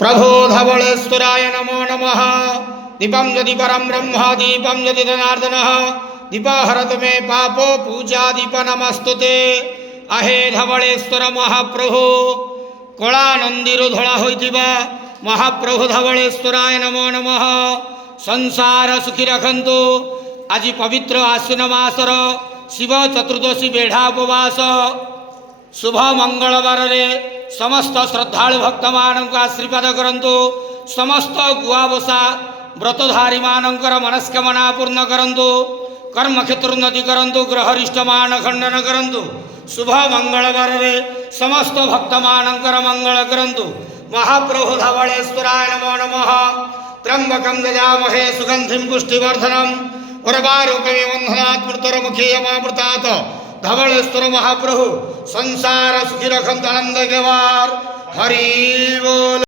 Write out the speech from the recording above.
प्रभो धवलेश्वराय नमो नमः। दीपं यदि परं ब्रह्म दीपं यदि जनार्दनः दीपहरत मे पापो पूजा दीप नमस्तुते। आहे धवलेश्वर महाप्रभु कला नंदीरु धड़ा होइतिबा महाप्रभु धवलेश्वराय नमो नमः। संसार सुखी रखंतु। आज पवित्र आश्विन मासर शिव चतुर्दशी बेढ़ा उपवास शुभ मंगलवार रे समस्त श्रद्धालु भक्त मानक आशीर्वाद करंतु। समस्त गुआबसा व्रतधारी मानकर मनस्कामना पूर्ण करंतु। कर्म क्षेत्र उन्नति करंतु। ग्रहरिष्ठ मान खंडन करंतु। शुभ मंगलवार रे समस्त भक्त मानकर मंगल करंतु। महाप्रभु धवलेश्वराय नमो नमः। त्र्यंबकं यजामहे सुगंधिं पुष्टिवर्धनम् उर्वारुकमिव बन्धनात् मृत्युर्मुखीयमामृतात्। धवलेश्वर महाप्रभु संसार सुखी रखंत आनंद के वार हरि बोल।